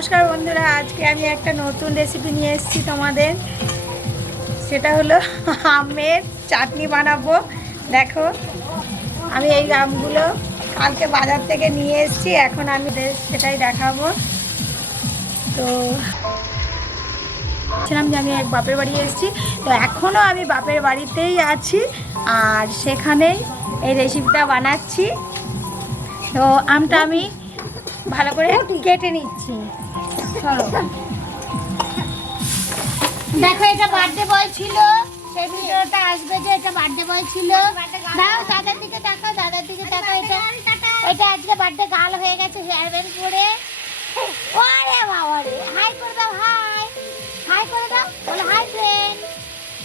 নমস্কার বন্ধুরা, আজকে আমি একটা নতুন রেসিপি নিয়ে এসেছি তোমাদের। সেটা হলো আমের চাটনি বানাবো। দেখো, আমি এই আমগুলো কালকে বাজার থেকে নিয়ে এসেছি, এখন আমি সেটাই দেখাবো। তো ছিলাম যে আমি এক বাপের বাড়ি এসেছি, তো এখনও আমি বাপের বাড়িতেই আছি আর সেখানেই এই রেসিপিটা বানাচ্ছি। তো আমটা আমি ভালো করে কেটে নিচ্ছি। চলো, দেখো এটা বার্থডে বয় ছিল, সেই ভিডিওটা আসবে যে এটা বার্থডে বয় ছিল। দাও দাদার দিকে তাকাও, দাদার দিকে তাকাও। এটা আজকে বার্থডে গার্ল হয়ে গেছে হেয়ারব্যান্ড করে। ওরে বাবা রে, হাই করে দাও, হাই হাই করে দাও। বলো হাই ফ্রেন্ড,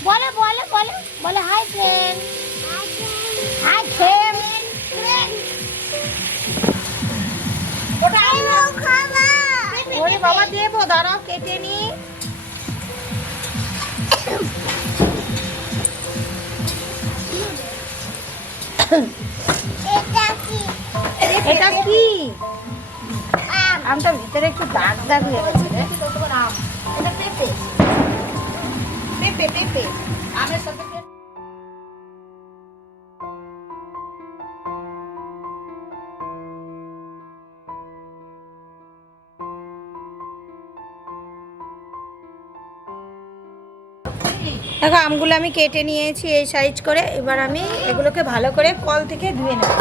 বলো বলো বলো বলো হাই ফ্রেন্ড, হাই ফ্রেন্ড। ওরে বাবা, দেবো, দাঁড়াও কেটে নি। এটা কি? আমটা ভিতরে একটু দাগ দাগ হয়ে গেছে রে। এটা পেঁপে, পেঁপে পেঁপে আমের সাথে। দেখো, আমগুলো আমি কেটে নিয়েছি এই সাইজ করে। এবার আমি এগুলোকে ভালো করে কল থেকে ধুয়ে নেব।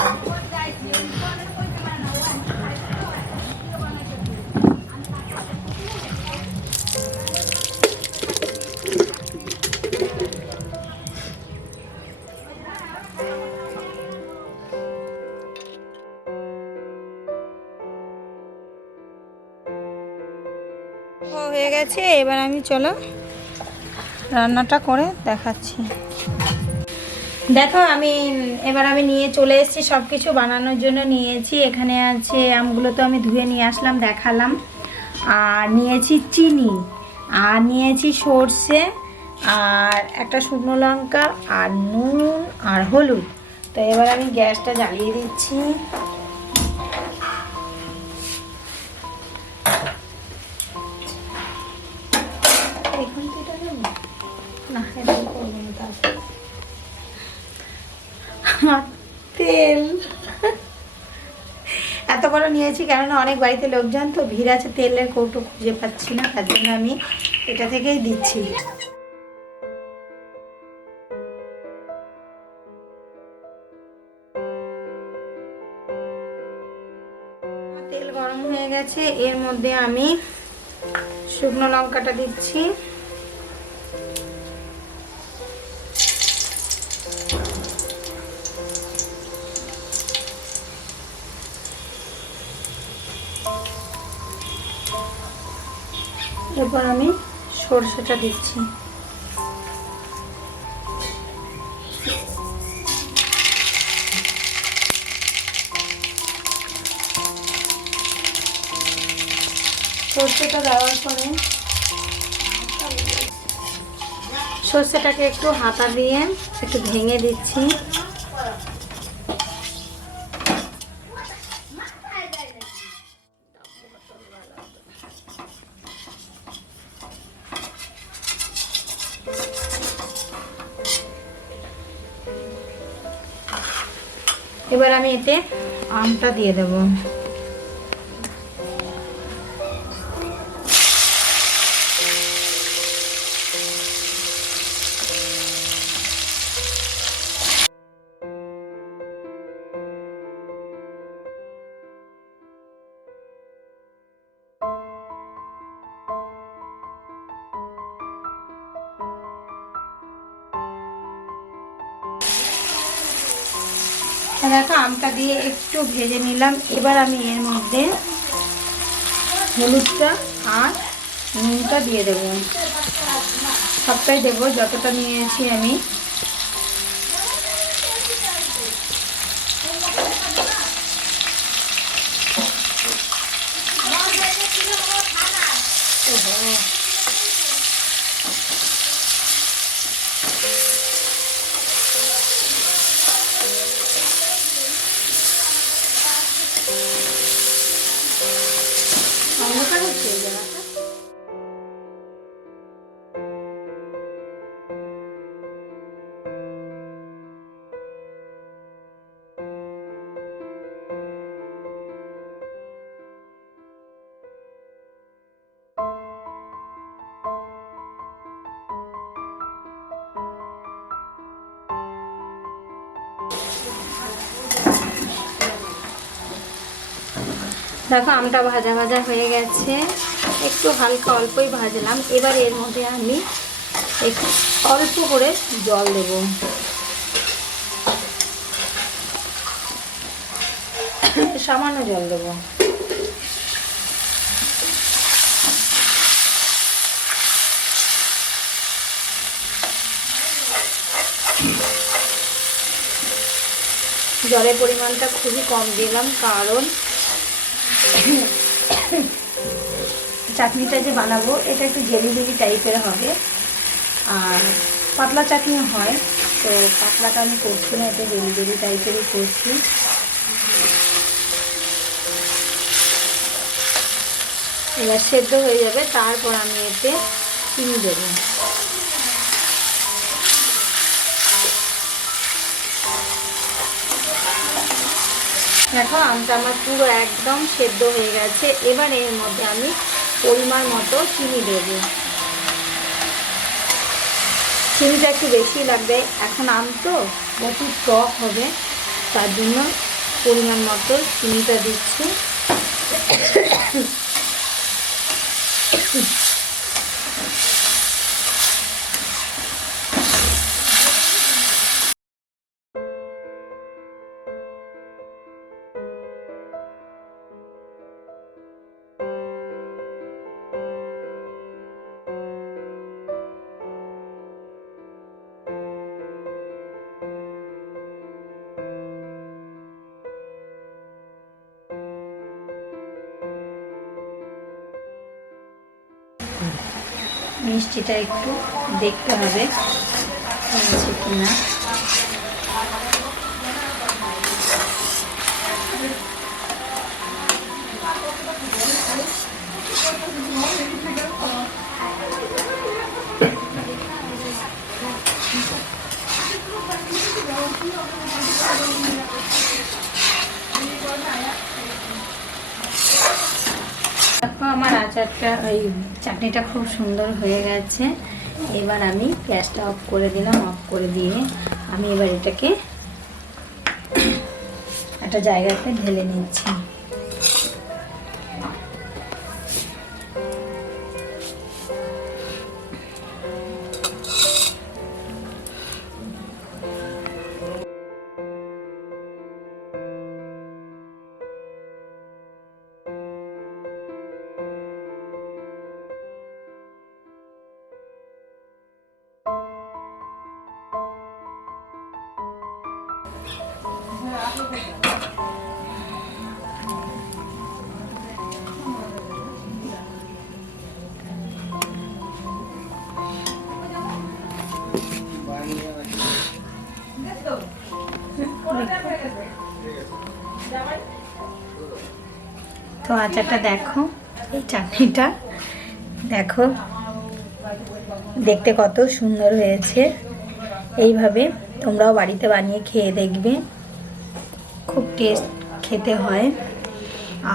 হয়ে গেছে, এবার আমি চলো রান্নাটা করে দেখাচ্ছি। দেখো, এবার আমি নিয়ে চলে এসেছি, সব কিছু বানানোর জন্য নিয়েছি। এখানে আছে আমগুলো, তো আমি ধুয়ে নিয়ে আসলাম, দেখালাম। আর নিয়েছি চিনি, আর নিয়েছি সর্ষে, আর একটা শুকনো লঙ্কা, আর নুন, আর হলুদ। তো এবার আমি গ্যাসটা জ্বালিয়ে দিচ্ছি। তেল এত বড় নিয়েছি কেননা অনেক বাড়িতে লোকজন, তো ভিড় আছে, তেলের কৌটো খুঁজে পাচ্ছি না, তার জন্য আমি এটা থেকেই দিচ্ছি। তেল গরম হয়ে গেছে, এর মধ্যে আমি শুকনো লঙ্কাটা দিচ্ছি। এরপর আমি সরষেটা দিচ্ছি। সরষেটা দেওয়ার পরে সরষেটাকে একটু হাতা দিয়ে একটু ভেঙে দিচ্ছি। এবার আমি এতে আমটা দিয়ে দেব। দেখো, আমটা দিয়ে একটু ভেজে নিলাম। এবার আমি এর মধ্যে হলুদটা আর নুনটা দিয়ে দেব। সবটাই দেব, যতটা নিয়েছি আমি। অন্ধকার হচ্ছে। দেখো আমটা ভাজা ভাজা হয়ে গেছে, একটু হালকা অল্পই ভাজলাম। এবার এর মধ্যে আমি একটু অল্প করে জল দেব। সামান্য জল দেবো। জলের পরিমাণটা খুবই কম দিলাম, কারণ চাটনিটা যে বানাবো এটা একটু জেলি জেলি টাইপের হবে, আর পাতলা চাটনি হয়, তো পাতলাটা আমি করছি না, এটা জেলি জেলি টাইপেরই করছি। এবার সেদ্ধ হয়ে যাবে, তারপর আমি এতে চিনি দেবো। দেখো আমটা আমার পুরো একদম সেদ্ধ হয়ে গেছে। এবার এর মধ্যে আমি পরিমাণ মতো চিনি দেব। চিনিটা একটু বেশি লাগবে, এখন আম তো প্রচুর টক হবে, তার জন্য পরিমাণ মতো চিনিটা দিচ্ছি। মিষ্টিটা একটু দেখতে হবে হয়েছে কিনা। দেখো আমার আচারটা, ওই চাটনিটা খুব সুন্দর হয়ে গেছে। এবার আমি গ্যাসটা অফ করে দিলাম। অফ করে দিয়ে আমি এবার এটাকে একটা জায়গাতে ঢেলে নিচ্ছি। তো আচারটা দেখো, এই চাটনিটা দেখো দেখতে কত সুন্দর হয়েছে। এইভাবে তোমরাও বাড়িতে বানিয়ে খেয়ে দেখবে, খুব টেস্ট খেতে হয়।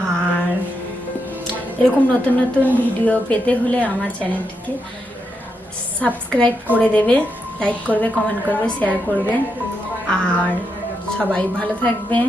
আর এরকম নতুন নতুন ভিডিও পেতে হলে আমার চ্যানেলটিকে সাবস্ক্রাইব করে দেবে, লাইক করবে, কমেন্ট করবে, শেয়ার করবে। আর সবাই ভালো থাকবে।